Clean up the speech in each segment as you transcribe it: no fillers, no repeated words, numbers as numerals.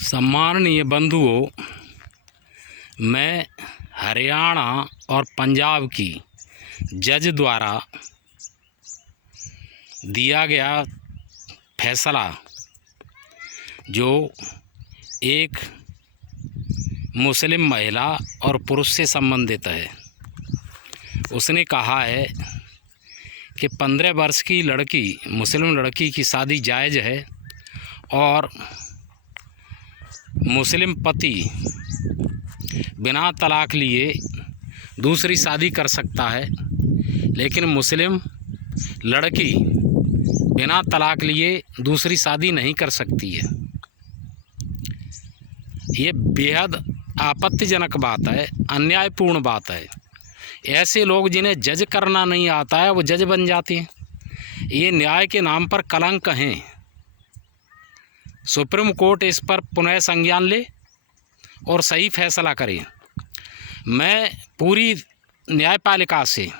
सम्माननीय बंधुओं, मैं हरियाणा और पंजाब की जज द्वारा दिया गया फैसला जो एक मुस्लिम महिला और पुरुष से संबंधित है। उसने कहा है कि 15 वर्ष की लड़की, मुस्लिम लड़की की शादी जायज़ है और मुस्लिम पति बिना तलाक लिए दूसरी शादी कर सकता है, लेकिन मुस्लिम लड़की बिना तलाक लिए दूसरी शादी नहीं कर सकती है। ये बेहद आपत्तिजनक बात है, अन्यायपूर्ण बात है। ऐसे लोग जिन्हें जज करना नहीं आता है वो जज बन जाते हैं। ये न्याय के नाम पर कलंक हैं। सुप्रीम कोर्ट इस पर पुनः संज्ञान ले और सही फैसला करे। मैं पूरी न्यायपालिका से,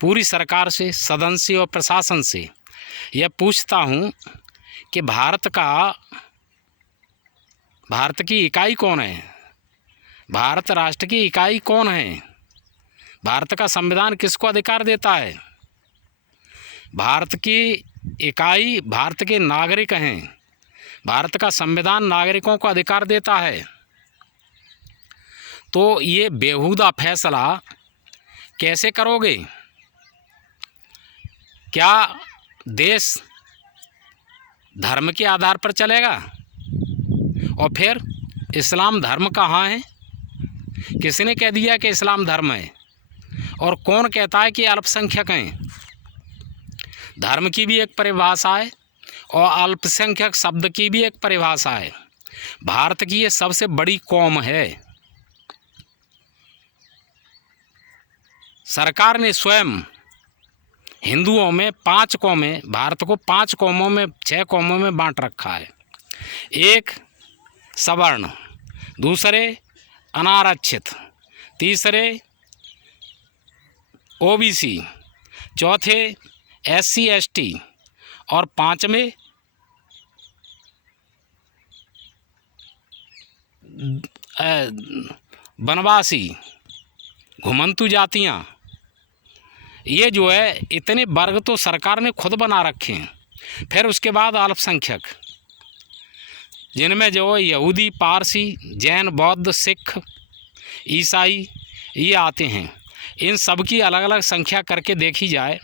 पूरी सरकार से, सदन से और प्रशासन से यह पूछता हूँ कि भारत की इकाई कौन है? भारत राष्ट्र की इकाई कौन है? भारत का संविधान किसको अधिकार देता है? भारत की इकाई भारत के नागरिक हैं। भारत का संविधान नागरिकों को अधिकार देता है। तो ये बेहुदा फैसला कैसे करोगे? क्या देश धर्म के आधार पर चलेगा? और फिर इस्लाम धर्म कहाँ है? किसने कह दिया कि इस्लाम धर्म है? और कौन कहता है कि अल्पसंख्यक हैं? धर्म की भी एक परिभाषा है और अल्पसंख्यक शब्द की भी एक परिभाषा है। भारत की ये सबसे बड़ी कौम है। सरकार ने स्वयं हिंदुओं में 5 कौमें, भारत को 5 कौमों में, 6 कौमों में बांट रखा है। एक सवर्ण, दूसरे अनारक्षित, तीसरे ओबीसी, चौथे SC ST और 5वें वनवासी, घुमंतु जातियाँ। ये जो है इतने वर्ग तो सरकार ने खुद बना रखे हैं। फिर उसके बाद अल्पसंख्यक, जिनमें जो यहूदी, पारसी, जैन, बौद्ध, सिख, ईसाई ये आते हैं। इन सब की अलग अलग संख्या करके देखी जाए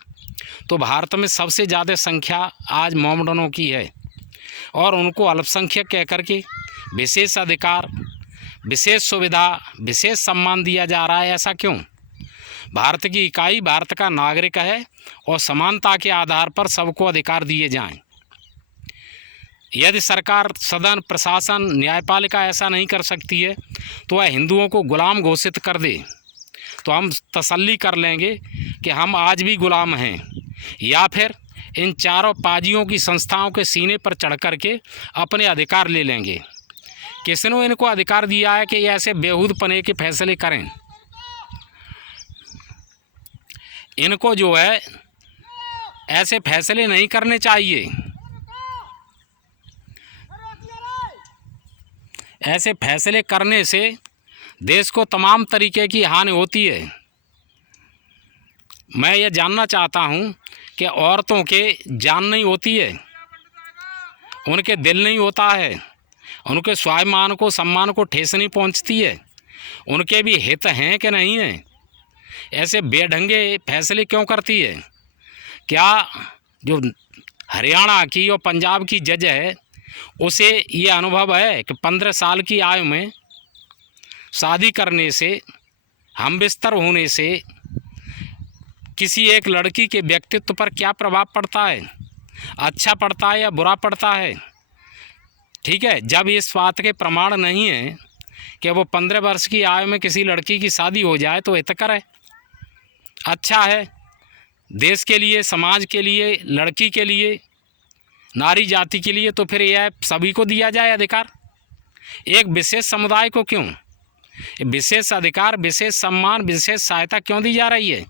तो भारत में सबसे ज़्यादा संख्या आज मोमडनों की है और उनको अल्पसंख्यक कह करके विशेष अधिकार, विशेष सुविधा, विशेष सम्मान दिया जा रहा है। ऐसा क्यों? भारत की इकाई भारत का नागरिक है और समानता के आधार पर सबको अधिकार दिए जाएं। यदि सरकार, सदन, प्रशासन, न्यायपालिका ऐसा नहीं कर सकती है तो वह हिंदुओं को गुलाम घोषित कर दे तो हम तसल्ली कर लेंगे कि हम आज भी गुलाम हैं, या फिर इन चारों पाजियों की संस्थाओं के सीने पर चढ़ कर के अपने अधिकार ले लेंगे। किसने इनको अधिकार दिया है कि ये ऐसे बेहूदपने के फैसले करें? इनको जो है ऐसे फैसले नहीं करने चाहिए। ऐसे फैसले करने से देश को तमाम तरीके की हानि होती है। मैं ये जानना चाहता हूँ कि औरतों के जान नहीं होती है, उनके दिल नहीं होता है, उनके स्वाभिमान को, सम्मान को ठेस नहीं पहुँचती है, उनके भी हित हैं कि नहीं हैं? ऐसे बेढंगे फैसले क्यों करती है? क्या जो हरियाणा की और पंजाब की जज है उसे ये अनुभव है कि 15 साल की आयु में शादी करने से, हम बिस्तर होने से किसी एक लड़की के व्यक्तित्व पर क्या प्रभाव पड़ता है? अच्छा पड़ता है या बुरा पड़ता है? ठीक है, जब इस बात के प्रमाण नहीं है कि वो 15 वर्ष की आयु में किसी लड़की की शादी हो जाए तो हितकर है, अच्छा है देश के लिए, समाज के लिए, लड़की के लिए, नारी जाति के लिए। तो फिर यह सभी को दिया जाए अधिकार, एक विशेष समुदाय को क्यों? विशेष अधिकार, विशेष सम्मान, विशेष सहायता क्यों दी जा रही है?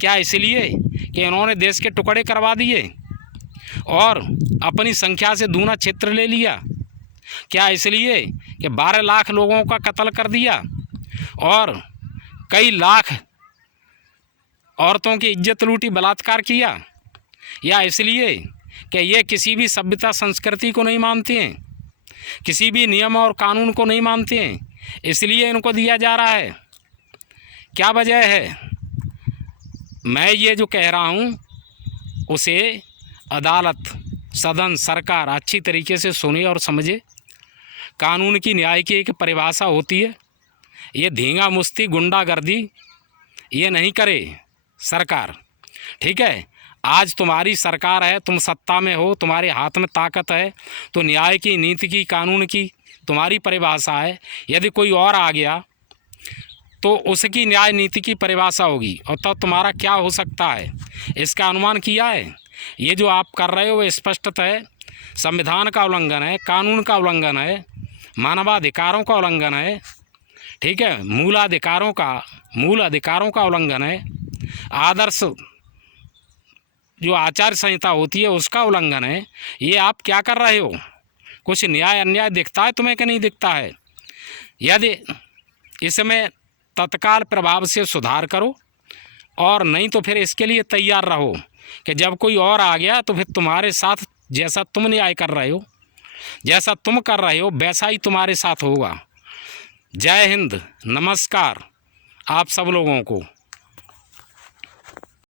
क्या इसलिए कि इन्होंने देश के टुकड़े करवा दिए और अपनी संख्या से दूना क्षेत्र ले लिया? क्या इसलिए कि 12 लाख लोगों का कत्ल कर दिया और कई लाख औरतों की इज्जत लूटी, बलात्कार किया? या इसलिए कि ये किसी भी सभ्यता संस्कृति को नहीं मानते हैं, किसी भी नियम और कानून को नहीं मानते हैं, इसलिए इनको दिया जा रहा है? क्या वजह है? मैं ये जो कह रहा हूँ उसे अदालत, सदन, सरकार अच्छी तरीके से सुने और समझे। कानून की, न्याय की एक परिभाषा होती है। ये धींगा मुश्ती, गुंडागर्दी ये नहीं करे सरकार, ठीक है? आज तुम्हारी सरकार है, तुम सत्ता में हो, तुम्हारे हाथ में ताकत है, तो न्याय की, नीति की, कानून की तुम्हारी परिभाषा है। यदि कोई और आ गया तो उसकी न्याय नीति की परिभाषा होगी, और तब तुम्हारा क्या हो सकता है इसका अनुमान किया है? ये जो आप कर रहे हो वो स्पष्टतः संविधान का उल्लंघन है, कानून का उल्लंघन है, मानवाधिकारों का उल्लंघन है, ठीक है? मूल अधिकारों का उल्लंघन है, आदर्श जो आचार संहिता होती है उसका उल्लंघन है। ये आप क्या कर रहे हो? कुछ न्याय अन्याय दिखता है तुम्हें कि नहीं दिखता है? यदि इसमें तत्काल प्रभाव से सुधार करो, और नहीं तो फिर इसके लिए तैयार रहो कि जब कोई और आ गया तो फिर तुम्हारे साथ जैसा तुम न्याय कर रहे हो, जैसा तुम कर रहे हो वैसा ही तुम्हारे साथ होगा। जय हिंद, नमस्कार आप सब लोगों को।